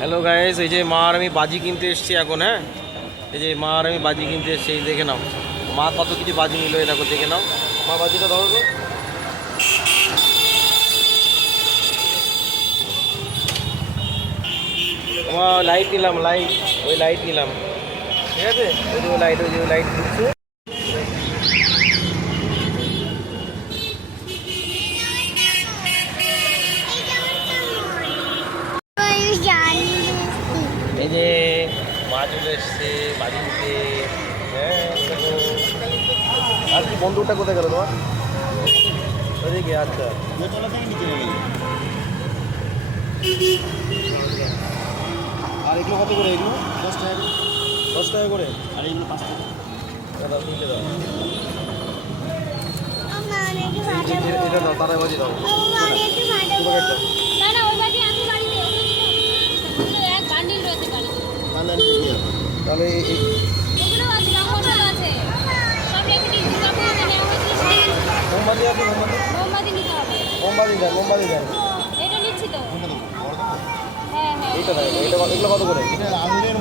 Hello guys, এই যে মা আর আমি বাজি কিনতে এসেছি এখন। হ্যাঁ, এই যে মা আর আমি বাজি কিনতে এসেছি, এই দেখে নাও মা কত কিছু বাজি নিল। এই দেখো, দেখে নাও মা বাজিটা ধরো তো। আমার লাইট নিলাম, লাইট, ওই লাইট নিলাম, ঠিক আছে। ওই যে লাইট, ওই যে লাইট দিচ্ছে। এই যে মা চলে এসছে বাজি নিতে। হ্যাঁ দেখো। আর কি বন্ধুটা কোথায় গেল তোমার? ওদিকে, আচ্ছা। দোতলা থেকে নিচে নেমে গেছে। আর এগুলো কত করে? এগুলো 10 টাকা করে। 10 টাকা করে। আর এগুলো 5 টাকা। দাও, তিনটে দাও। এটা দাও, তারা বাজি দাও। তোমাকে দাও। তাহলে আমি দিয়ে দেবো। তাহলে মোমবাতি আছে, মোমবাতি দেন, মোমবাতি দেন। কোনটা দেবো? বড় দেবো? এইটা দাও, এগুলো কত করে? এটা আঙুলের